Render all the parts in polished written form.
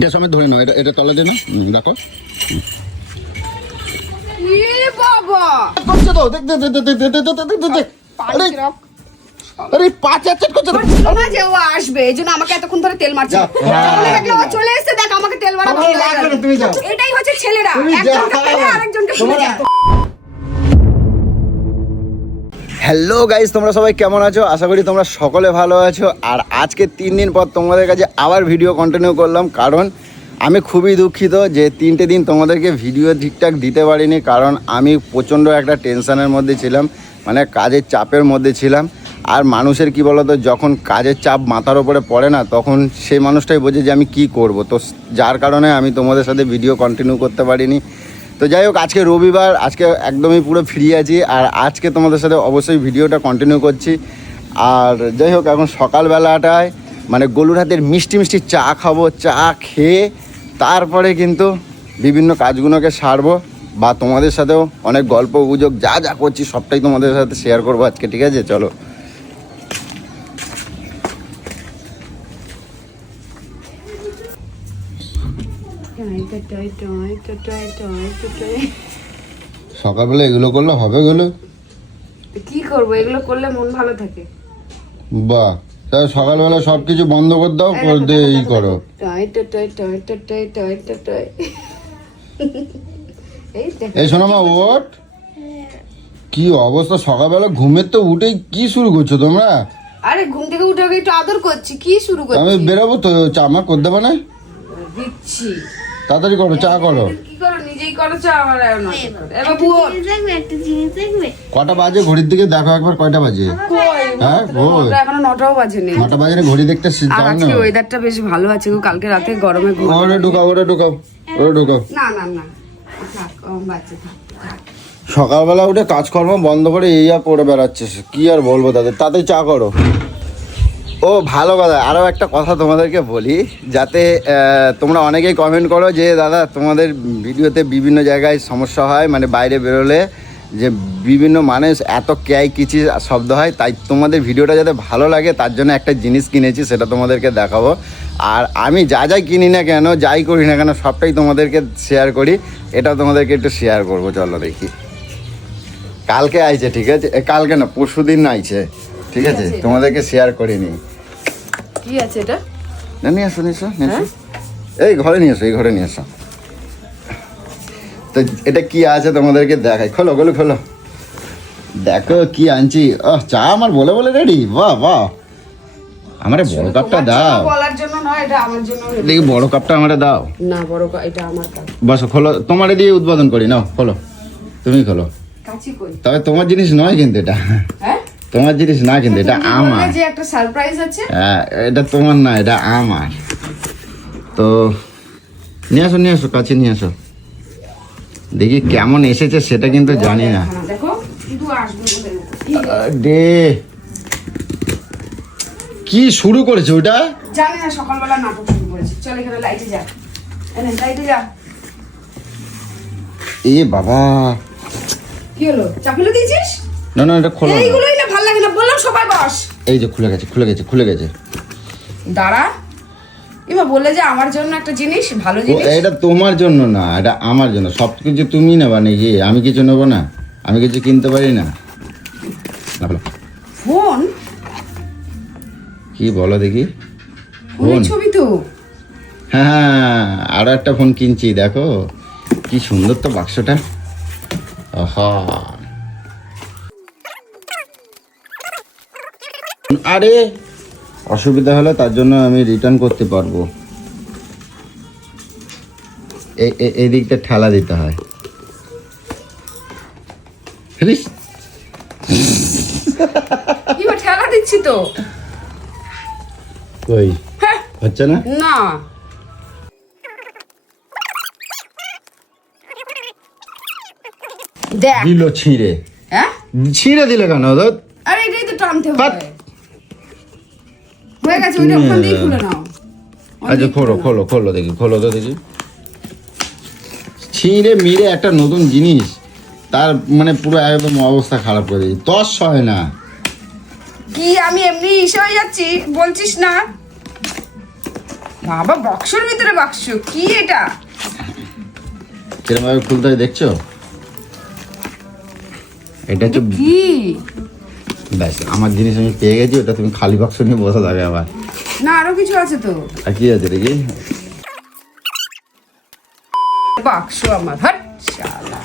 Gas আমি ধরে নাও, এটা এটা তলা দিয়ে না, দেখো বাবা করছে তো, দেখ দেখ দেখ দেখ দেখ দেখ দেখ দেখ দেখ। আরে আরে পাঁচ চেট করছে তো। না যে ও আসবে এই জন্য আমাকে এতক্ষণ ধরে তেল মারছে। যখন দেখলো ও চলে এসেছে, দেখ আমাকে তেল মারা ভালো লাগে। তুমি যাও। এটাই হচ্ছে ছেলেরা, তুমি একজনকে যাও। পেলে আরেকজনকে ভুলে যায়। হ্যালো গাইস, তোমরা সবাই কেমন আছো? আশা করি তোমরা সকলে ভালো আছো। আর আজকে 3 দিন পর তোমাদের কাছে আবার ভিডিও কন্টিনিউ করলাম, কারণ আমি খুবই দুঃখিত যে 3টে দিন তোমাদেরকে ভিডিও ঠিকঠাক দিতে পারিনি, কারণ আমি প্রচণ্ড একটা টেনশনের মধ্যে ছিলাম, মানে কাজের চাপের মধ্যে ছিলাম। আর মানুষের কি বলতো, যখন কাজের চাপ মাথার ওপরে পড়ে না, তখন সেই মানুষটাই বোঝে যে আমি কি করব। তো যার কারণে আমি তোমাদের সাথে ভিডিও কন্টিনিউ করতে পারিনি। তো যাই হোক, আজকে রবিবার, আজকে একদমই পুরো ফ্রি আছি, আর আজকে তোমাদের সাথে অবশ্যই ভিডিওটা কন্টিনিউ করছি। আর যাই হোক, এখন সকালবেলাটায় মানে গলুর হাতের মিষ্টি মিষ্টি চা খাবো, চা খেয়ে তারপরে কিন্তু বিভিন্ন কাজগুলোকে সারবো, বা তোমাদের সাথেও অনেক গল্প গুজব যা যা করছি সবটাই তোমাদের সাথে শেয়ার করবো আজকে, ঠিক আছে? চলো। সকালবেলা এগুলো করলে হবে? গেলো কি করবো, এগুলো করলে মন ভালো থাকে। বাহ, তাহলে সকালবেলা সব কিছু বন্ধ করে দাও, করে দিয়ে এই করো। এই শোনো মা, ওঠ। কি অবস্থা, সকালবেলা ঘুমের তো উঠেই কি শুরু করছো তোমরা? আরে ঘুম থেকে উঠে ওকে একটু আদর করছি, কি শুরু করছি? আমি বেরোবো তো, চা মা করে দেবে না? দিচ্ছি, তাড়াতাড়ি করো, চা করো। কি করো, নিজেই করো চা। আমার বাবু কটা বাজে ঘড়ির দিকে দেখো একবার, কয়টা বাজে? হ্যাঁ, ওই এখনো 9টাও বাজেনি। 9টা বাজে না, ঘড়ি দেখতে আর যাও না। আজকে ওয়েদারটা বেশ ভালো আছে গো, কালকে রাতে গরমে ঘুম। ওরে ঢুকাও, ওরে ঢুকাও, ওরে ঢুকাও। না না না, থাক, বাচ্চা থাক। সকালবেলা উঠে কাজকর্ম বন্ধ করে এই করে বেড়াচ্ছে, কি আর বলবো তাদের। তাদের চা করো। ও ভালো কথা, আরও একটা কথা তোমাদেরকে বলি, যাতে তোমরা অনেকেই কমেন্ট করো যে দাদা তোমাদের ভিডিওতে বিভিন্ন জায়গায় সমস্যা হয়, মানে বাইরে বেরোলে যে বিভিন্ন মানুষ এত ক্যাই কিচি শব্দ হয়। তাই তোমাদের ভিডিওটা যাতে ভালো লাগে তার জন্য একটা জিনিস কিনেছি, সেটা তোমাদেরকে দেখাবো। আর আমি যা যাই কিনি না কেন, যাই করি না কেন, সবটাই তোমাদেরকে শেয়ার করি। এটা তোমাদেরকে একটু শেয়ার করবো, চলো দেখি। কালকে আইছে, ঠিক আছে? কালকে না, পরশু দিন আইছে, ঠিক আছে? তোমাদেরকে শেয়ার করিনি। কি আছে এটা? না, নিয়ে আসো, নিয়ে আসো, নিয়ে আসো। এই ঘরে নিয়ে আসো, এই ঘরে নিয়ে আসো। তো এটা কি আছে তোমাদেরকে দেখাই, খোলো খোলো খোলো, দেখো কি আনছি। চা আমার বলে বলে রেডি। বাহ বাহ, আমারে বড় কাপটা দাও। বলার জন্য নয়, এটা আমার জন্য। দেখি বড় কাপটা আমারে দাও না, বড় এটা আমার কাজ। বসো, খোলো, তোমারে দিয়ে উদ্বোধন করি। নাও খোলো, তুমি খোলো। কাচি কই? তবে তোমার জিনিস নয় কিন্তু এটা। হ্যাঁ, তোমার জিনিস না কিন্তু, এটা আমার। যে একটা সারপ্রাইজ আছে। হ্যাঁ, এটা তোমার না, এটা আমার। তো নিয়ে আসো, নিয়ে আসো, কাছে নিয়ে আসো। দেখি কেমন এসেছে সেটা কিন্তু জানি না। দেখো শুধু আসবে বলে। দে, কি শুরু করেছে ওটা? জানি না, সকালবেলা নাটক শুরু করেছে। চল এখানে লাইটে যা, এনে লাইটে যা। এ বাবা, কি হলো, চা ফেলে দিয়েছিস? না না, এটা খোলো না। এইগুলোই না ভালো লাগে না, বললাম সবাই বস। এই যে খুলে গেছে, খুলে গেছে, খুলে গেছে। দাঁড়া, এবার বললে যে আমার জন্য একটা জিনিস, ভালো ও, জিনিস। এটা তোমার জন্য না, এটা আমার জন্য। সব কিছু তুমি নেবা নাকি? আমি কিছু নেবো না? আমি কিছু কিনতে পারি না? না, বলো। ফোন? কি বলো দেখি? ফোনের ছবি তো। হ্যাঁ, আরো একটা ফোন কিনছি, দেখো কি সুন্দর তো বাক্সটা। আহা, আরে অসুবিধা হলে তার জন্য আমি রিটার্ন করতে পারবো। এই দিকটা ঠেলা দিতে হয়। এবার ঠেলা দিচ্ছি তো। কই হচ্ছে না? না, দেখ দিল ছিঁড়ে। হ্যাঁ, ছিঁড়ে দিলে কেন? আরে এটাই তো টানতে বাট। হয়। হয়ে গেছে, ওইটা ওখান দিয়ে খুলে নাও। আচ্ছা খোলো খোলো খোলো দেখি, খোলো তো দেখি। ছিঁড়ে মিড়ে একটা নতুন জিনিস, তার মানে পুরো একদম অবস্থা খারাপ করে দিই। তস হয় না কি আমি এমনি ইসে হয়ে যাচ্ছি, বলছিস না? বাবা বাক্সর ভিতরে বাক্স, কি এটা? কিরকম ভাবে খুলতে হয় দেখছো? এটা হচ্ছে কি? ব্যাস, আমার জিনিস আমি পেয়ে গেছি, ওটা তুমি খালি বাক্স নিয়ে বসে থাকবে আবার। না আরো কিছু আছে তো। আর কি আছে দেখি? বাক্স আমার, হাট শালা।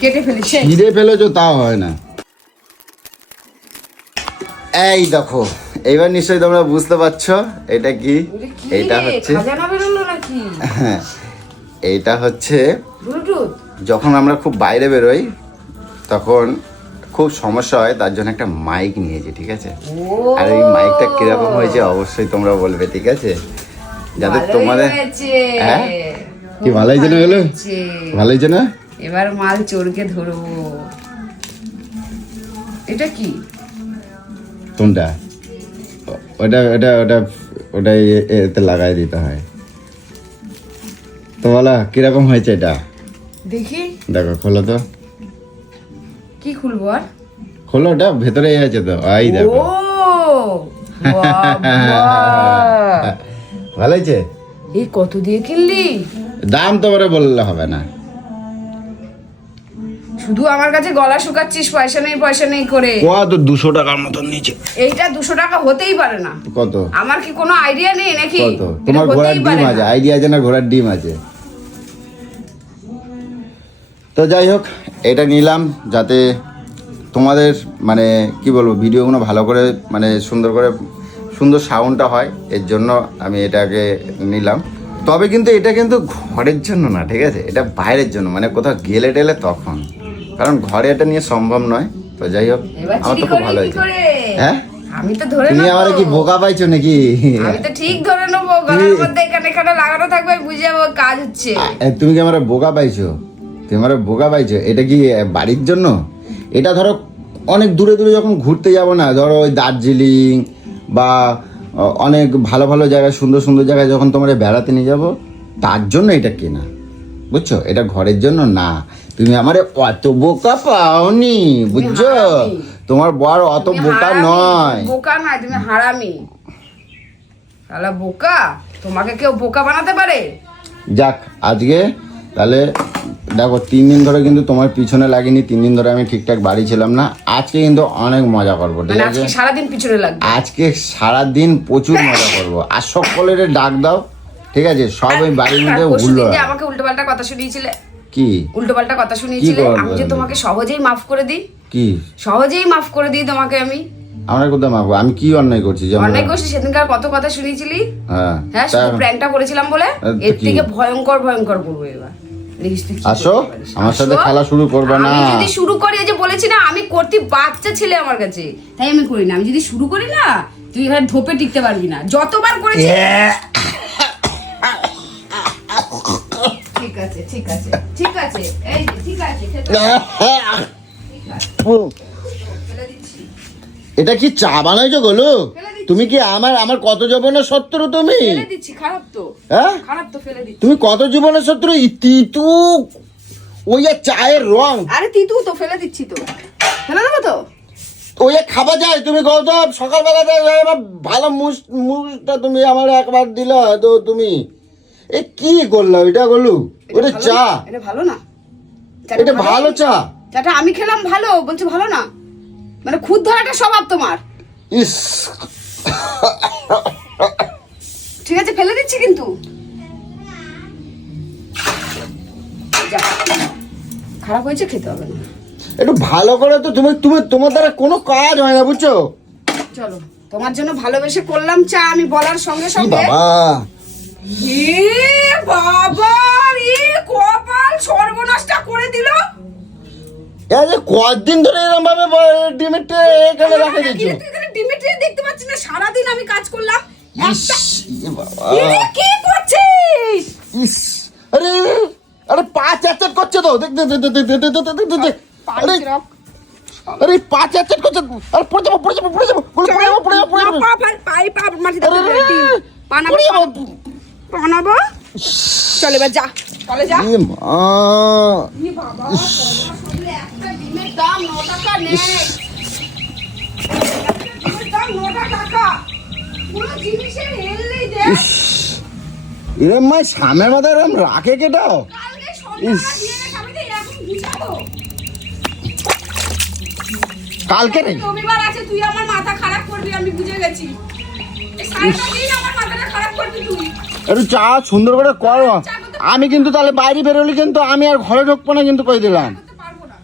কেটে ফেলেছে। ছিঁড়ে ফেলেছো তাও হয় না। এই দেখো, এইবার নিশ্চয়ই তোমরা বুঝতে পারছো এটা কি। এইটা হচ্ছে খাজানা বেরোলো নাকি? হ্যাঁ, এইটা হচ্ছে ব্লুটুথ। যখন আমরা খুব বাইরে বেরোই তখন খুব সমস্যা হয়, তার জন্য একটা মাইক নিয়েছি, ঠিক আছে? আর এই মাইকটা কিরকম হয়েছে অবশ্যই তোমরা বলবে, ঠিক আছে? যাতে তোমাদের হ্যাঁ কি ভালো হয়েছে না? হলো ভালো হয়েছে না? এবার মাল চোরকে ধরবো। এটা কি? কোনটা? ওটা ওটা ওটা ওটা এতে লাগাই দিতে হয়। তো বলো কিরকম হয়েছে এটা? দেখি, দেখো, খোলো তো। কি খুলবো আর? খোলো, ওটা ভেতরে আছে তো, এই দেখো। ও বাবা, ভালো হয়েছে? এই কত দিয়ে কিনলি? দাম তো বলে বললে হবে না। শুধু আমার কাছে গলা শুকাচ্ছিস পয়সা নেই করে। কত 200 টাকার মতন নিচে। এইটা 200 টাকা হতেই পারে না। কত? আমার কি কোনো আইডিয়া নেই নাকি? কত? তোমার এটা ঘোড়ার হতেই ডিম পারে আছে, না। আইডিয়া আছে না? ঘোড়ার ডিম আছে। তো যাই হোক, এটা নিলাম যাতে তোমাদের মানে কি বলবো, ভিডিওগুলো ভালো করে মানে সুন্দর সাউন্ডটা হয়, এর জন্য আমি এটাকে নিলাম। তবে কিন্তু এটা কিন্তু ঘরের জন্য না, ঠিক আছে? এটা বাইরের জন্য, মানে কোথাও গেলে টেলে তখন, কারণ ঘরে এটা নিয়ে সম্ভব নয়। তো যাই হোক, এবার আমার তো চুরি খুব করবি ভালো কি হয়েছে। করে? হ্যাঁ, আমি তো ধরে তুমি নেবো। আমার কি বোকা পাইছো নাকি? আমি তো ঠিক ধরে নেবো, গলার মধ্যে এখানে এখানে লাগানো থাকবে, বুঝে যাবো কাজ হচ্ছে। তুমি কি আমার বোকা পাইছো? তুমি আমার বোকা পাইছো? এটা কি বাড়ির জন্য? এটা ধরো অনেক দূরে দূরে যখন ঘুরতে যাব না, ধরো ওই দার্জিলিং বা অনেক ভালো ভালো জায়গায়, সুন্দর সুন্দর জায়গায় যখন তোমরা বেড়াতে নিয়ে যাবো, তার জন্য এটা কেনা, বুঝছো? এটা ঘরের জন্য না। তুমি আমারে অত বোকা পাওনি, বুঝছো? তোমার বর অত তুমি বোকা হারামি। নয়। বোকা নয়, তুমি হারামি। শালা বোকা, তোমাকে কেউ বোকা বানাতে পারে? যাক, আজকে তাহলে দেখো 3 দিন ধরে কিন্তু তোমার পিছনে লাগিনি, 3 দিন ধরে আমি ঠিকঠাক বাড়ি ছিলাম না। আজকে কিন্তু অনেক মজা করবো, ঠিক মানে আছে? আজকে সারাদিন পিছনে লাগবে। আজকে সারাদিন প্রচুর মজা করবো। আর সকলের ডাক দাও, ঠিক আছে? সব ওই বাড়ির মধ্যে ঘুরলো। পরশুদিন যে আমাকে উল্টোপাল্টা কথা শুনিয়েছিলে, কি উল্টোপাল্টা কথা শুনিয়েছিলে, করবো আমি যে আমি? তোমাকে সহজেই মাফ করে দিই, কি সহজেই মাফ করে দিই তোমাকে আমি। আমরা কোথাও মাগবো? আমি কি অন্যায় করছি যে আমরা? অনেক করছি, সেদিনকার কত কথা শুনিয়েছিলি। হ্যাঁ, হ্যাঁ, শুধু প্র্যাঙ্কটা করেছিলাম বলে। তো এর কি? থেকে ভয়ঙ্কর ভয়ঙ্কর করবো এবার। দেখিস তুই কি আসো, করতে পারিস। আমার সাথে আসো। খেলা শুরু করবে না। আমি যদি শুরু করি, এই যে বলেছি না, আমি করতে বাচ্চা ছেলে আমার কাছে, তাই আমি করি না। আমি যদি শুরু করি না, তুই এখানে ধোপে টিকতে পারবি না। যতবার করেছি। ঠিক আছে ঠিক আছে ঠিক আছে, এই যে, ঠিক আছে খেতে দাও। ফেলে দিচ্ছি। এটা কি চা বানাইছো গোলু? ফেলে দিচ্ছি। তুমি কি আমার কত জীবনের শত্রু তুমি? ফেলে দিচ্ছি, খারাপ তো। হ্যাঁ, খারাপ তো, ফেলে দিচ্ছি। তুমি কত জীবনের শত্রু? তিতু ওই যে চায়ের রং, আরে তিতু তো, ফেলে দিচ্ছি তো। ফেলে দেবো তো। ওই যে খাওয়া যায়। তুমি কত সকালবেলা ভালো মুসটা তুমি আমার একবার দিলা, তো তুমি এ কি করলো? এটা গলু, ওটা ভালো চা, না? এটা ভালো না? এটা ভালো চা। চাটা আমি খেলাম ভালো, বলছো ভালো না? মানে খুদ ধরাটা স্বভাব তোমার। ইস, ঠিক আছে, ফেলে দিচ্ছি কিন্তু। যা, খারাপ হয়েছে, খেতে হবে না। একটু ভালো করে তো তোমার দ্বারা কোনো কাজ হয় না, বুঝছো? চলো, তোমার জন্য ভালোবেসে করলাম চা, আমি বলার সঙ্গে কি সঙ্গে। বাবা, এ বাবা, এ কপাল সর্বনাশটা করে দিল। এই যে কতদিন ধরে এরকম ভাবে ডিমের ট্রে এখানে রাখে দিচ্ছো? তুই এখানে ডিমিট্রি দেখতে পাচ্ছিস না? সারাদিন আমি কাজ করলাম। ইস, একটা এ বাবা, এ কি করছিস? ইস, আরে আরে পা চ্যাট করছে তো, দেখ দেখ দেখ দেখ দেখ দেখ দেখ দেখ দেখ দেখ। আরে আরে পা চ্যাট করছে, আরে পড়ে যাবো পড়ে যাবো পড়ে যাবো পড়ে যাবো পড়ে যাবো পড়ে যাবো। পড়ে যাবো। পানাবো। চল এবার যা, চলে যা। এ মা, ই বাবা, একটা ডিমের দাম 9 টাকা নেই। একটা ডিমের দাম 9 টাকা। কোনো জিনিসের হেললেই দেখ। ইস, এরম মাই সামনের মাথায় এরম রাখে কেটাও। কালকে সন্ধ্যাবেলা দিয়ে রেখে আমি তো এখন গুছাবো। কালকে রে রবিবার আছে, তুই আমার মাথা খারাপ করবি, আমি বুঝে গেছি। এই সারাটা দিন আমার মাথাটা খারাপ করবি তুই। একটু চা সুন্দর করে করো। আমি কিন্তু তাহলে বাইরে বেরোলি কিন্তু আমি আর ঘরে ঢুকবো না কিন্তু কই দিলাম। করতে পারবো না,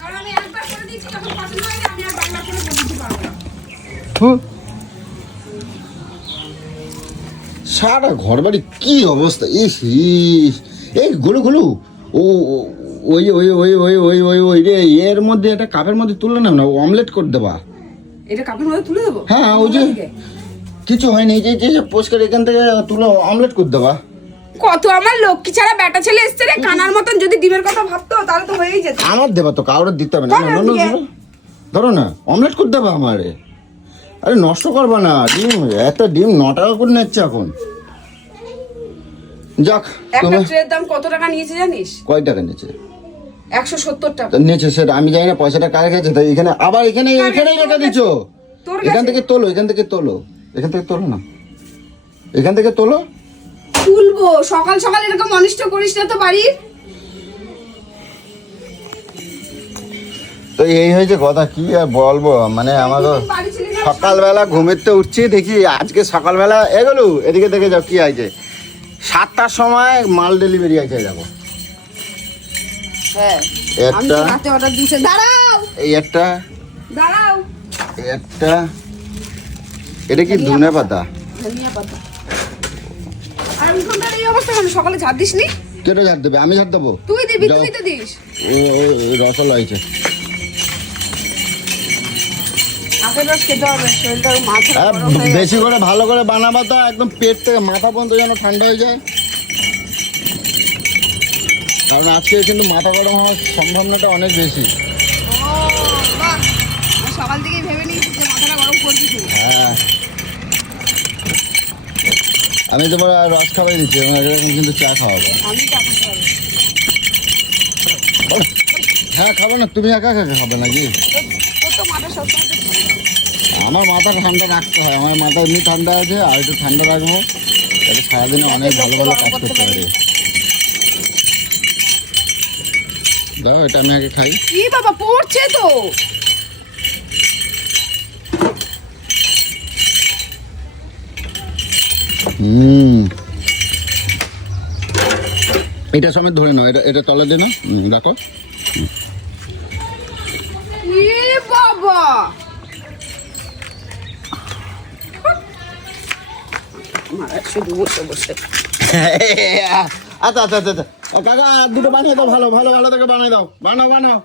কারণ আমি একবার করে দিয়েছি, যখন পছন্দ হয়নি আমি আর বাংলা করে দিতে পারবো না। থু। সারা ঘর বাড়ি কি অবস্থা, ইস ইস। এই গুলু গুলু, ও ও- ওই ওই ওই ওই ওই ওই ওই রে, এর মধ্যে একটা কাপের মধ্যে তুলে নাও না, অমলেট করে দেবা। এটা কাপের মধ্যে তুলে দেবো? হ্যাঁ, ওই যে কিছু হয়নি, এই যে যে পোস্টার এখান থেকে তুলে অমলেট করে দেবা। কত আমার লক্ষ্মী ছাড়া বেটা ছেলে এসছে রে, কানার মতন যদি ডিমের কথা ভাবতো তাহলে তো হয়েই যেত। আমার দেবা তো, কাউরে দিতে হবে না। ধরো, না, না, না, দিয়ে। ধরো। ধরো না, অমলেট করে দেবা আমারে। আরে নষ্ট করবা না ডিম, এত ডিম 9 টাকা করে নিচ্ছে এখন। যাক, একটা তুমি ট্রের দাম কত টাকা নিয়েছে জানিস? কয় টাকা নিচ্ছে? 170 টাকা। তা নিচ্ছে সেটা আমি জানি না, পয়সাটা কার কাছে। তাই এখানে আবার এখানেই রেখে দিচ্ছ। তোর এখান কাছে? থেকে তোলো, এখান থেকে তোলো, এখান থেকে তোলো না, এখান থেকে তোলো। তুলবো, সকাল সকাল এরকম অনিষ্ট করিস না তো বাড়ির। তো এই হয়েছে কথা, কি আর বলবো, মানে আমাকে বাড়ি ছিলি না? সকালবেলা ঘুমেতে উঠছি, দেখি আজকে সকালবেলা এগুলো এদিকে দেখে যাও কি আছে। 7টার সময় মাল ডেলিভারি আছে, দেখো হ্যাঁ, আমি একটা, তো রাতে অর্ডার দিয়েছি। দাঁড়াও এই একটা, দাঁড়াও, এই একটা, এটা কি ধনে পাতা? ধনিয়া পাতা। আর উঠোনটার এই অবস্থা কেন? সকালে ঝাড় দিসনি? কেটে ঝাড় দেবে, আমি ঝাড় দেবো। তুই দিবি, যাও। তুই তো দিস। ও রসল হয়েছে। আখের রস খেতে হবে, শরীরটা মাথা হ্যাঁ, গরম হয়ে গেছে। বেশি করে ভালো করে বানাবা তো, একদম পেট থেকে মাথা পর্যন্ত যেন ঠান্ডা হয়ে যায়। কারণ আজকে কিন্তু মাথা গরম হওয়ার সম্ভাবনাটা অনেক বেশি। ও বাহ, আমি সকাল থেকেই ভেবে নিয়েছি যে মাথাটা গরম করবি তুই। হ্যাঁ, আমি তোমার রস খাওয়াই দিচ্ছি, এবং এরকম কিন্তু চা খাওয়াবো। আমি তো এখন খাবো। হ্যাঁ, খাবো না, তুমি একা একা খাবে নাকি? তোর তো মাথা সবসময় তো ঠান্ডা। আমার মাথা ঠান্ডা রাখতে হয়, আমার মাথা এমনি ঠান্ডা আছে, আর একটু ঠান্ডা রাখবো, যাতে সারাদিনে অনেক ভালো ভালো কাজ করতে পারি। দাও, এটা আমি আগে খাই। কি বাবা, পড়ছে তো। এটা সময় ধরে নাও, এটা এটা তলা দিয়ে নাও, দেখো। এ বাবা, মারা শুধু বসে বসে। আচ্ছা আচ্ছা আচ্ছা আচ্ছা। কাকা আর দুটো বানিয়ে দাও, ভালো ভালো ভালো থেকে বানিয়ে দাও, বানাও বানাও।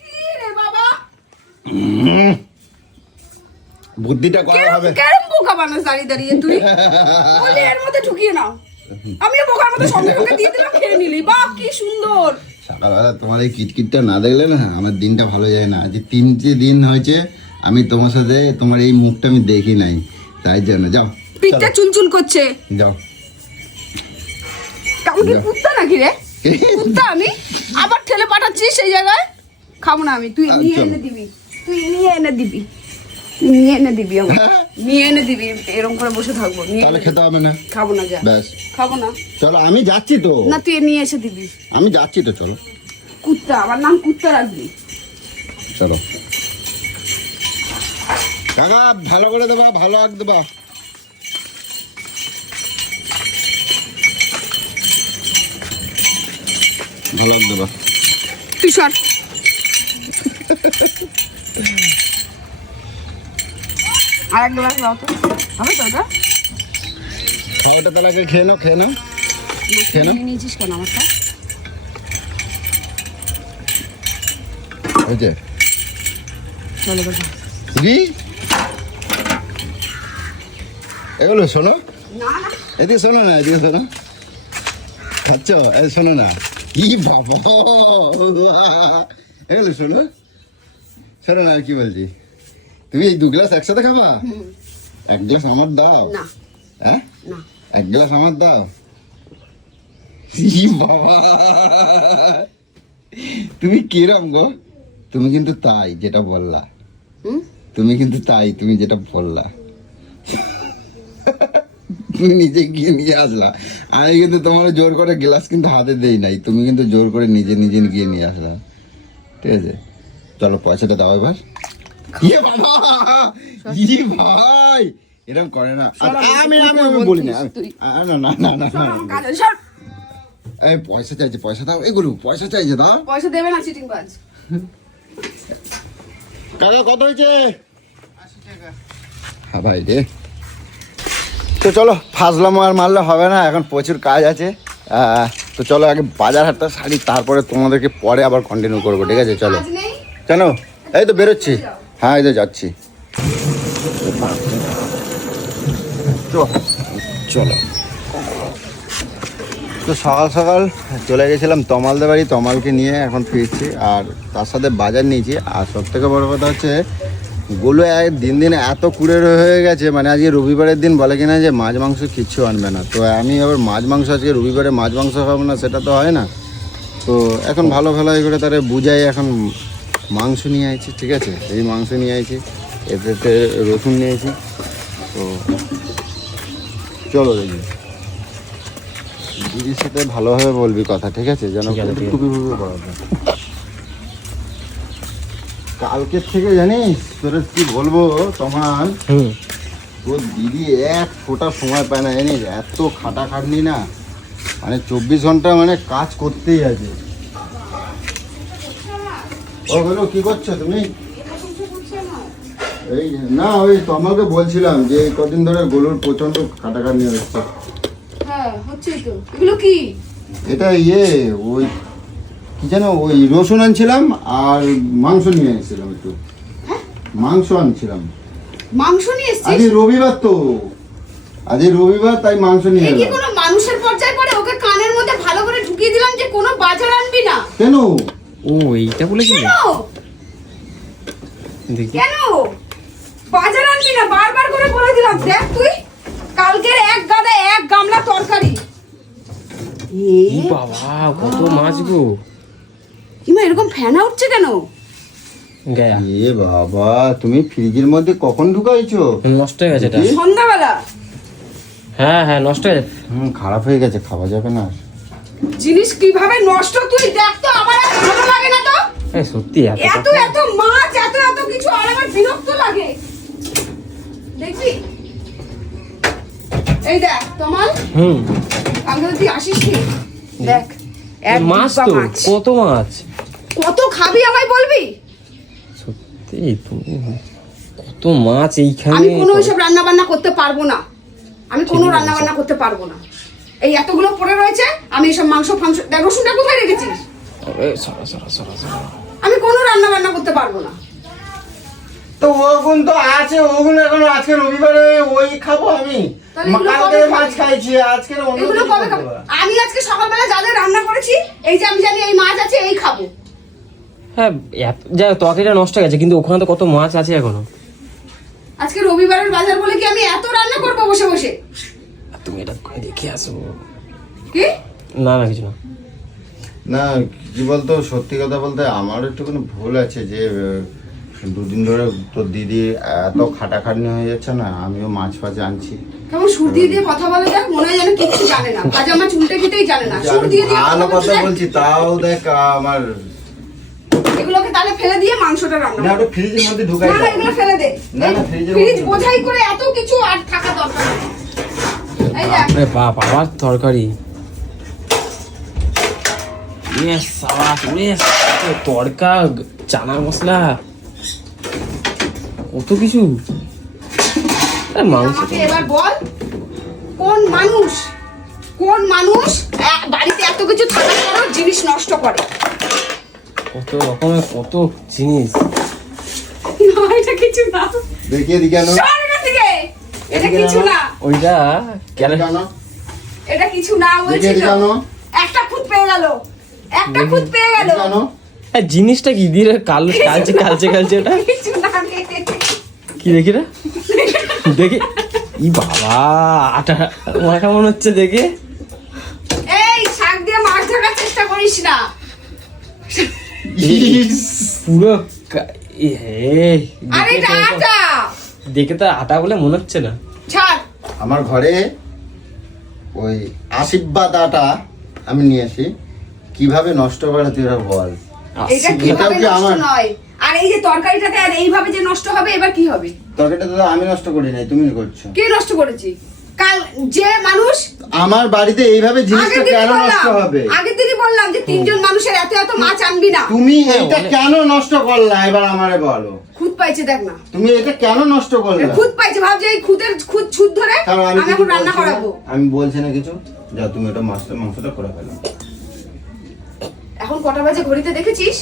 কি রে বাবা, বুদ্ধিটা করা হবে। কেরম বোকা বানাস দাঁড়িয়ে দাঁড়িয়ে তুই? বলি এর মধ্যে ঢুকিয়ে নাও, আমিও বোকার মতো সঙ্গে সঙ্গে দিয়ে দিলাম, খেয়ে নিলি। বাহ, কি সুন্দর। সকালবেলা তোমার এই কিটকিটটা না দেখলে না আমার দিনটা ভালো যায় না। যে 3টে দিন হয়েছে আমি তোমার সাথে, তোমার এই মুখটা আমি দেখি নাই, তাই জন্য। যাও পিঠটা চুলচুল করছে। যাও। কেমন কি কুত্তা নাকি রে? কুত্তা আমি আবার ঠেলে পাঠাচ্ছিস সেই জায়গায়? খাবো না আমি, তুই নিয়ে এনে দিবি, তুই নিয়ে এনে দিবি, তুই নিয়ে এনে দিবি আমার, নিয়ে এনে দিবি। এরকম করে বসে থাকবো, নিয়ে তাহলে এনে খেতে হবে না, দিবি। খাবো না, যা, ব্যাস। খাবো না। চলো আমি যাচ্ছি তো, না, তুই নিয়ে এসে দিবি। আমি যাচ্ছি তো, চলো কুত্তা, আমার নাম কুত্তা রাখবি। চলো। কাকা ভালো করে দেবা, ভালো আগ দেবা। ভালো আগ দেবা। তুই সর। আর এক গ্লাস দাও তো, হবে তো ওটা? খাওয়াটা তাহলে আগে খেয়ে নাও, খেয়ে নাও। কেন? নিয়ে নিয়েছিস কেন আমারটা? হয়েছে চলো বেটা। রি এগুলো শোনো, না না, এদিকে শোনো না, এদিকে শোনো। খাচ্ছ, এই শোনো না। কি বাবা, এগুলো শোনো, শোনো না কি বলছি। তুমি এই 2 গ্লাস একসাথে খাবা? 1 গ্লাস আমার দাও। না হ্যাঁ, না, 1 গ্লাস আমার দাও। কি বাবা, তুমি কিরম গো? তুমি কিন্তু তাই যেটা বললা, হুম? তুমি কিন্তু তাই, তুমি যেটা বললা। তুমি নিজে গিয়ে নিয়ে আসলা, আমি কিন্তু তোমার জোর করে গ্লাস কিন্তু হাতে দেই নাই, তুমি কিন্তু জোর করে নিজে নিজে গিয়ে নিয়ে আসলা, ঠিক আছে? চলো পয়সাটা দাও এবার। ইয়ে বাবা, ই ভাই এরকম করে না। আমি বলি না, না না না না না, এই পয়সা চাইছে, পয়সা দাও, এগুলো পয়সা চাইছে, দাও। পয়সা দেবে না চিটিং বাজ। কাকা কত হয়েছে? 80 টাকা। হ্যাঁ ভাই রে। তো চলো, ফাজলামো আর মারলে হবে না, এখন প্রচুর কাজ আছে। তো চলো আগে বাজার হাটটা সারি, তারপরে তোমাদেরকে পরে আবার কন্টিনিউ করবো, ঠিক আছে? চলো। কাজ নেই? কেন? এই তো বেরোচ্ছি। হ্যাঁ, এই তো যাচ্ছি। চলো। তো সকাল সকাল চলে গেছিলাম তমালদের বাড়ি, তমালকে নিয়ে এখন ফিরছি, আর তার সাথে বাজার নিয়েছি। আর সব থেকে বড়ো কথা হচ্ছে গুলো দিন দিন এত কুড়ে হয়ে গেছে, মানে আজকে রবিবারের দিন বলে কিনা যে মাছ মাংস কিচ্ছু আনবে না। তো আমি আবার মাছ মাংস আজকে রবিবারে মাছ মাংস খাবো না, সেটা তো হয় না। তো এখন ভালো ভালো করে তারা বুঝাই, এখন মাংস নিয়ে আইছি, ঠিক আছে? এই মাংস নিয়ে আইছি, এতে রসুন নিয়েছি। তো চলো দেখি, দিদির সাথে ভালোভাবে বলবি কথা, ঠিক আছে? যেন টুপি পড়াবে। কালকের থেকে জানিস তোর কি বলবো তোমার, তোর দিদি এক ফোঁটা সময় পায় না জানিস, এত খাটাখাটনি না, মানে 24 ঘন্টা মানে কাজ করতেই আছে। ও বলো, কি করছো তুমি? এই না, ওই তোমাকে বলছিলাম যে এই কদিন ধরে গরুর প্রচন্ড খাটাখাটনি হচ্ছে। হ্যাঁ হচ্ছেই তো। এগুলো কি? এটা ওই কি যেন, ওই রসুন আনছিলাম আর মাংস নিয়ে এসেছিলাম একটু। মাংস আনছিলাম। মাংস নিয়ে এসেছিস? আজ রবিবার তো, আজ রবিবার, তাই মাংস নিয়ে এই কি এলাম। কোনো মানুষের পর্যায়ে পড়ে? ওকে কানের মধ্যে ভালো করে ঢুকিয়ে দিলাম যে কোনো বাজার আনবি না। কেন? ও এইটা বলেছিল? কেন বাজার আনবি না বারবার করে বলে দিলাম। দেখ তুই, কালকের এক গাদা এক গামলা তরকারি। এই বাবা, কত মাছ গো! কিমা এরকম ফেনা উঠছে কেন? গায়া এ বাবা, তুমি ফ্রিজের মধ্যে কখন ঢুকাইছো? নষ্ট হয়ে গেছে এটা। সন্ধ্যাবেলা। হ্যাঁ হ্যাঁ, নষ্ট হয়ে গেছে। খারাপ হয়ে গেছে, খাওয়া যাবে না। জিনিস কিভাবে নষ্ট তুই দেখ তো, আমার আর ভালো লাগে না তো। এই সত্যি এত এত মাছ, এত এত কিছু, আর আমার বিরক্ত লাগে। দেখবি এই দেখ তোমার, আগে তুই আসিস কি? দেখ এক মাছ ডিব্বা তো মাছ। কত মাছ! কত খাবি আমায় বলবি? সত্যি তুমি, কত মাছ এইখানে! আমি কোনো ওইসব রান্না বান্না করতে পারবো না, আমি কোনো রান্না বান্না করতে পারবো না। এই এতগুলো পড়ে রয়েছে, আমি এসব মাংস ফাংস, দেখ রসুনটা কোথায় রেখেছিস? সরা সরা সরা সরা। আমি কোনো রান্না বান্না করতে পারবো না। তো ওগুন তো আছে, ওগুন এখন আজকে রবিবারে ওই খাবো আমি। তাহলে এগুলো কালকে কবে মাছ খাবি? খাইছি, আজকে অন্য এগুলো কিছু কবে করতে খাবো? হবে। আমি আজকে সকালবেলা যা যা রান্না করেছি, এই যে আমি জানি এই মাছ আছে, এই খাবো। হ্যাঁ, যা তরকারিটা নষ্ট হয়ে গেছে, কিন্তু ওখানে তো কত মাছ আছে এখনো। আজকে রবিবারের বাজার বলে কি আমি এত রান্না করবো বসে বসে? তুমি এটা করে দেখে আসো। কি? না না, কিছু না। না কি বলতো, সত্যি কথা বলতে আমার একটুখানি ভুল আছে যে দুদিন ধরে তোর দিদি এত খাটাখাটনি হয়ে যাচ্ছে না, আমিও মাছ ফাছ আনছি। কেমন সুর দিয়ে দিয়ে কথা বলে, দেখ মনে হয় যেন কিচ্ছু জানে না, কাজে আমার চুলটে কেটেই জানে না, সুর দিয়ে দিয়ে ভালো কথা কথা বলছে। বলছি, তাও দেখ আমার। এগুলোকে তাহলে ফেলে দিয়ে মাংসটা রান্না না, করো। ওটা ফ্রিজের মধ্যে ঢুকাই না না, দাও। এগুলো ফেলে দে। না, না, ফ্রিজের ফ্রিজ মধ্যে বোঝাই করে এত কিছু আর থাকা দরকার নেই। এই দেখ, আরে বাপ, আবার তরকারি! ইয়েস সাবাস, ইয়েস! তড়কা, চানা মশলা, কত কিছু! মাংস আমাকে এবার বল, কোন মানুষ বাড়িতে এত কিছু থাকার পরেও জিনিস নষ্ট করে? কত রকমের কত জিনিস! না, এটা কিছু না। দেখিয়ে দি কেন? সর এখান থেকে। এটা কিছু না, ওইটা কেন? কেন? এটা কিছু না বলছি দেখিয়ে দি তো। কেন? একটা খুদ পেয়ে গেল, একটা খুদ পেয়ে গেল। কেন? হ্যাঁ, জিনিসটা কি দিয়ে কালো কালচে কালচে কালচে? ওটা কিছু না রে। কি দেখি রে? দেখি, ই বাবা, আটা মাখা মনে হচ্ছে দেখে। এই শাক দিয়ে মাছ ঢাকার চেষ্টা করিস না। ইস! পুরো আরে এটা আটা। দেখে তো আটা বলে মনে হচ্ছে না। আমার ঘরে ওই আশীর্বাদ আটা আমি নিয়ে আসি, কিভাবে নষ্ট করে তুই এরা বল। এটা কিভাবে এটাও কি নষ্ট আমার? নয়, আর এই যে তরকারিটাতে আর এইভাবে যে নষ্ট হবে, এবার কি হবে? তরকারিটা তো আমি নষ্ট করি নাই, তুমি করছো। কে নষ্ট করেছি? কাল যে মানুষ আমার বাড়িতে এইভাবে জিনিসটা কেন নষ্ট হবে? আগের দিনই বললাম যে 3 জন মানুষের এত এত মাছ আনবি না। তুমি এটা কেন নষ্ট করলা এবার আমারে বলো। খুদ পাইছে দেখ না, তুমি এটা কেন নষ্ট করলা? খুদ পাইছে, ভাবছে এই খুদ ছুদ ধরে কারণ আমি কিছু এখন রান্না বলছি না। করাবো। আমি বলছি না কিছু, যা তুমি ওটা মাংসটা করে ফেলো। এখন কটা বাজে ঘড়িতে দেখেছিস?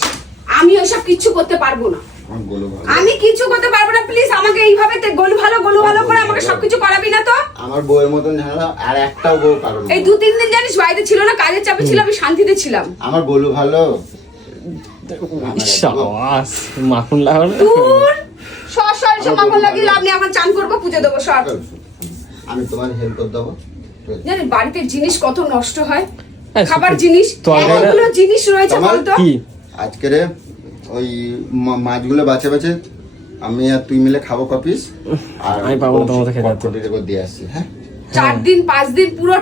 আমি ওইসব কিচ্ছু করতে পারবো না, আমার গোলু ভালো। আমি কিচ্ছু করতে পারবো না। প্লিজ আমাকে এইভাবে গোলু ভালো করে আমাকে সবকিছু করাবি না তো। আমার বউয়ের মতন ঝামেলা আর একটাও বউ কারণ এই 2-3 দিন জানিস বাইরে ছিল না, কাজের চাপে ছিল, আমি শান্তিতে ছিলাম। আমার গোলু ভালো। সাবাস, মাখন লাগানো। দূর সর এসব মাখন লাগিয়ে লাভ নেই, এখন চান করবো, পুজো দেবো, সর। আমি তোমার হেল্প করে দেবো। জানিস বাড়িতে জিনিস কত নষ্ট হয়, হ্যাঁ, খাবার সত্যি। জিনিস, তরকারিটা- এতগুলো জিনিস রয়েছে তোমার বলতো। কি আজকের ওই মাছগুলো বাছে বাছে আমি আর তুই মিলে খাবো কপিস। আর আমি পাবো না তোমার থেকে খেতে। করে দিয়ে আসছি। হ্যাঁ 4 দিন 5 দিন পুরো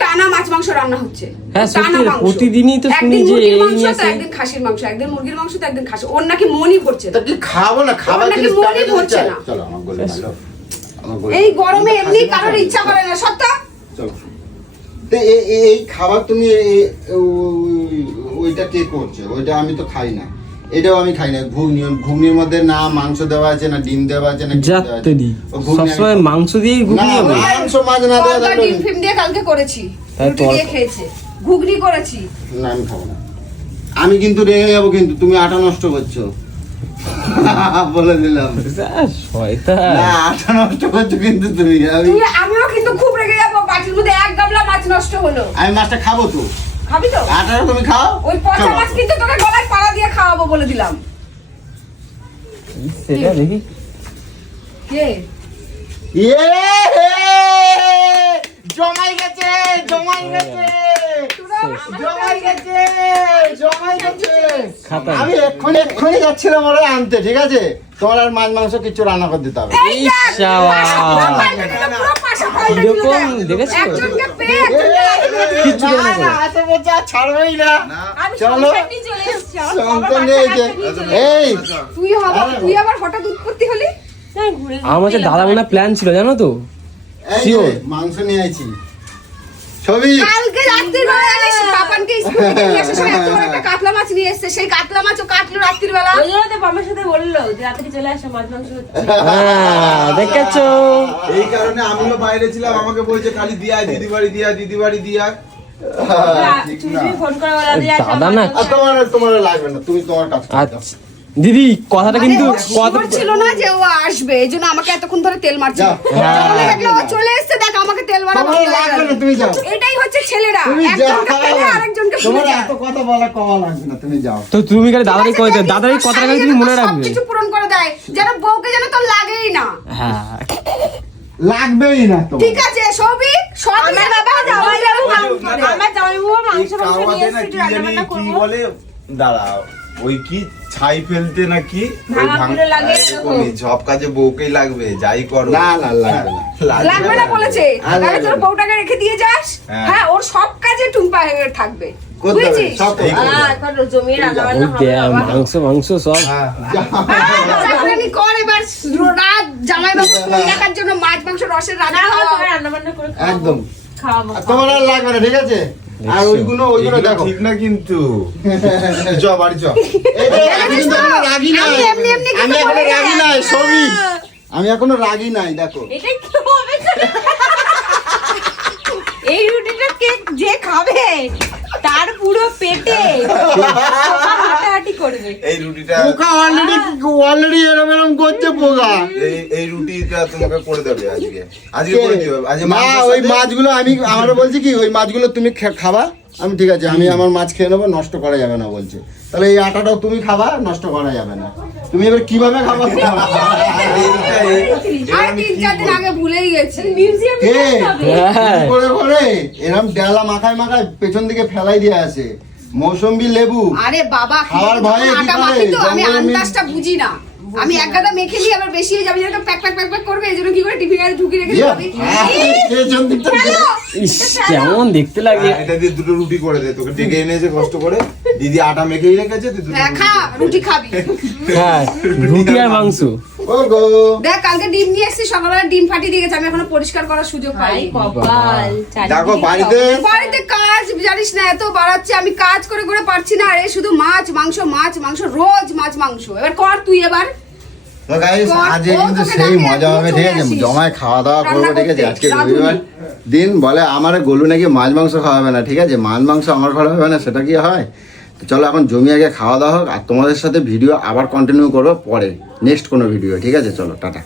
টানা মাছ মাংস রান্না হচ্ছে। হ্যাঁ, সত্যি, টানা মাংস। প্রতিদিনই তো শুনি একদিন যে মুরগির এই মাংস তো আছে। একদিন খাসির মাংস, একদিন মুরগির মাংস তো একদিন খাসি। ওর নাকি মনই ভরছে তা না। কি খাবো না, খাবার ওর নাকি জিনিস মনই প্যাকেটে ভরছে চাই। না। চলো আমার গোলু ভালো। আমার গোলু এই ভালো। গরমে এমনি কারোর ইচ্ছা করে না, সত্য। চলো। তো এই খাবার তুমি ওইটা কে করছে? ওইটা আমি তো খাই না, এটাও আমি খাই না। ঘুগনির মধ্যে না মাংস দেওয়া আছে, না ডিম দেওয়া আছে, না কিছু দেওয়া আছে। যাত্তরি ও ঘুগনি আমি সবসময় খাই না। মাংস দিয়েই ঘুগনি না, হবে। মাংস মাছ না দেওয়া তরকা থাকলে ডিম ফিম দিয়ে কালকে করেছি, তাই রুটি দিয়ে খেয়েছে, ঘুগনি করেছি। না আমি খাবো না। আমি কিন্তু রেগে যাবো, কিন্তু তুমি আটা নষ্ট করছো। বলে দিলাম। শয়তান। না, আটা নষ্ট করছো কিন্তু তুমি। আমিও কিন্তু খুব রেগে যাবো, বাটির মধ্যে 1 গামলা মাছ নষ্ট হলো। আমি মাছটা খাবো তো। খাবি তো? আটাটা তুমি খাও। ওই পচা মাছ কিন্তু তোকে গলায় পাড়া দিয়ে খাওয়াবো বলে দিলাম। সেটা দেখি। কে? জমাই গেছে, জমাই গেছে, জমাই গেছে, জমাই গেছে। খাতায়। আমি এক্ষুনি যাচ্ছিলাম ওরা আনতে, ঠিক আছে? তোমার আর মাছ মাংস কিছু রান্না করে দিতে হবে। এই দেখ, ইশাওয়া। পুরো পাল্টে দিল, পুরো পাশা পাল্টে দিল, কিরকম দেখ। দেখেছো? একজনকে পেয়ে একজনকে লাথি মেরে দিল। কিচ্ছু না, দেবে না। না, হাতে বলছে আর ছাড়বেই না। আমি চলো। সংসার নিয়ে চলে এসেছি, আমার বাবা সংসার বাচ্চা নিয়ে এই যে, কাচ্চা নিয়ে চলে এসেছে। এই তুই আবার হঠাৎ উৎপত্তি হলি? আমার হচ্ছে দাদা মনে প্ল্যান ছিল জানো তো। এই যে, Sure. মাংস নিয়ে আইছি। ছবি কালকে রাত্রিবেলা জানিস পাপানকে স্কুল থেকে নিয়ে আসার সময় এত বড় একটা কাতলা মাছ নিয়ে এসেছে, সেই কাতলা মাছ ও কাটলো রাত্রিবেলা। ওই জন্য তো বাবার সাথে বললো যে রাত্রে চলে আসো, মাছ মাংস হচ্ছে। হ্যাঁ, দেখেছো। এই কারণে আমিও বাইরে ছিলাম, আমাকে বলছে খালি দিয়া দিদি বাড়ি দিয়া। চুরি ফোন করে বলা দিয়ে আসো, দাদা মাছ না। মাংস আর তোমার লাগবে না, তুমি তোমার কাজ করো। আচ্ছা দিদি, কথাটা কিন্তু আরে, ও কথা sure ছিল না যে ও আসবে, এই জন্য আমাকে এতক্ষণ ধরে তেল মারছিল। যাও। যখন দেখলো ও চলে এসেছে, দেখ আমাকে তেল মারা তোমার বন্ধ হয়ে লাগবে গেল। না, তুমি যাও। এটাই হচ্ছে ছেলেরা, তুমি একজনকে যাও। পেলে আরেকজনকে ভুলে তোমার যায়। এত কথা বলা কমা লাগবে না, তুমি যাও। তো তুমি খালি দাদারই ঠিক আছে, কইতে, দেখিস দাদারই তোর কথাটা স্বামী খালি তুমি যেন মনে তোর রাখবে। সবকিছু পূরণ করে দেয়, যেন বউকে যেন তোর লাগেই না। হ্যাঁ, লাগবেই না তোমার। ঠিক আছে সৌভিক, সবই বাবা জামাইবাবু মাংস করে। আমার জামাইবাবু মাংস এই মাংস নিয়ে কাওয়াতে না এসেছি, কি রান্না জানি বান্না কি করবো। বলে, দাঁড়াও, ওই কি ছাই ফেলতে না কি ওই ভাঙাগুলো লাগে এরকমই, সব কাজে বউকেই লাগবে, যাই করো। না, না, লাগবে না। লাগবে না বলেছে, আর তাহলে তোর লাগবে না। বউটাকে রেখে দিয়ে যাস। হ্যাঁ। হ্যাঁ, ওর সব কাজে টুম্পা হয়ে থাকবে, করতে হবে, বুঝেছিস? সব করতে হবে। এখন জমিয়ে রান্না ওই বান্না হবে দেখ, বাবা। মাংস সব। হ্যাঁ। চাকরানি কর এবার, রাত জামাইবাবু ফোন দেখার জন্য মাছ মাংস রসের রান্না না, খাওয়া। তোমার রান্না বান্না করে খাওয়াবো। একদম। খাওয়াবো। আর তোমার আর লাগবে না, ঠিক আছে? আর ওইগুলো এগুলো দেখো। ঠিক না কিন্তু। চ বাড়ি চ। এই যে, আমি কিন্তু এখনো রাগি নাই। আমি এমনি এমনি কিন্তু আমি এখনো বলি না। রাগি নাই, ছবি। আমি এখনো রাগি নাই, দেখো। এটা কি হবে? এই রুটিটা কে যে খাবে তার পুরো পেটে হাঁটাহাঁটি করবে। এই রুটিটা, পোকা অলরেডি এরম করছে পোকা। এই রুটিটা তোমাকে করে দেবে আজকে করে দিবে। আজকে না, মাংসের ওই সাথে- মাছগুলো আমি আমারও বলছি কি ওই মাছগুলো তুমি খাবা। আমি ঠিক আছে, আমি আমার মাছ খেয়ে নেবো, নষ্ট করা যাবে না বলছে। তাহলে এই আটাটাও তুমি খাবা, নষ্ট করা যাবে না। তুমি এবার কিভাবে খাবা? আর 3-4 দিন আগে ভুলেই গেছি। মিউজিয়ামে কে? আসতে হবে। হ্যাঁ। করে করে এরম ডেলা মাখায় মাখায় পেছন দিকে ফেলাই দিয়ে আসে। মৌসম্বি লেবু আরে বাবা, খাওয়ার ভয়ে কি আটা করে? মাখি তো, আমি জঙ্গলে আন্দাজটা বুঝি না, আমি এক গাদা মেখে নিই আবার বেশি হয়ে যাবে যেটা প্যাক প্যাক প্যাক প্যাক করবে এই জন্য কি করে টিফিনে ঢুকি রেখে ইয়ে, দিবি পেছন দিকটা দিয়ে। ইস কেমন দেখতে লাগে। এটা দিয়ে দুটো রুটি করে দে, তোকে ডেকে এনেছে কষ্ট করে, দিদি আটা মেখেই রেখেছে, তুই দুটো হ্যাঁ রুটি খা করে দে। রুটি খাবি হ্যাঁ রুটি আর মাংস। ও গো। দেখ কালকে ডিম নিয়ে এসেছি সকালবেলা ডিম ফাটিয়ে দিয়ে গেছে আমি এখনো পরিষ্কার করার সুযোগ ভাই পাইনি কপাল দেখো বাড়িতে বাড়িতে কাজ জানিস না এত বাড়াচ্ছে আমি কাজ করে করে পারছি না আরে শুধু মাছ মাংস রোজ মাছ মাংস এবার কর তুই এবার তো গাইস কর, আজকে ও কিন্তু তোকে সেই ডাকে, মজা হবে তুই ঠিক আছে, চলে আসিস। জমায় খাওয়া দাওয়া করবো রান্না ঠিক আছে। করতে, আজকে রাঁধুনি। রবিবার দিন বলে আমার গোলু নাকি মাছ মাংস খাওয়াবে না ঠিক আছে, মাছ মাংস আমার ঘরে হবে না, সেটা কি হয়? তো চলো এখন জমি আগে খাওয়া দাওয়া হোক, আর তোমাদের সাথে ভিডিও আবার কন্টিনিউ করবো পরে নেক্সট কোনো ভিডিও, ঠিক আছে? চলো টাটা।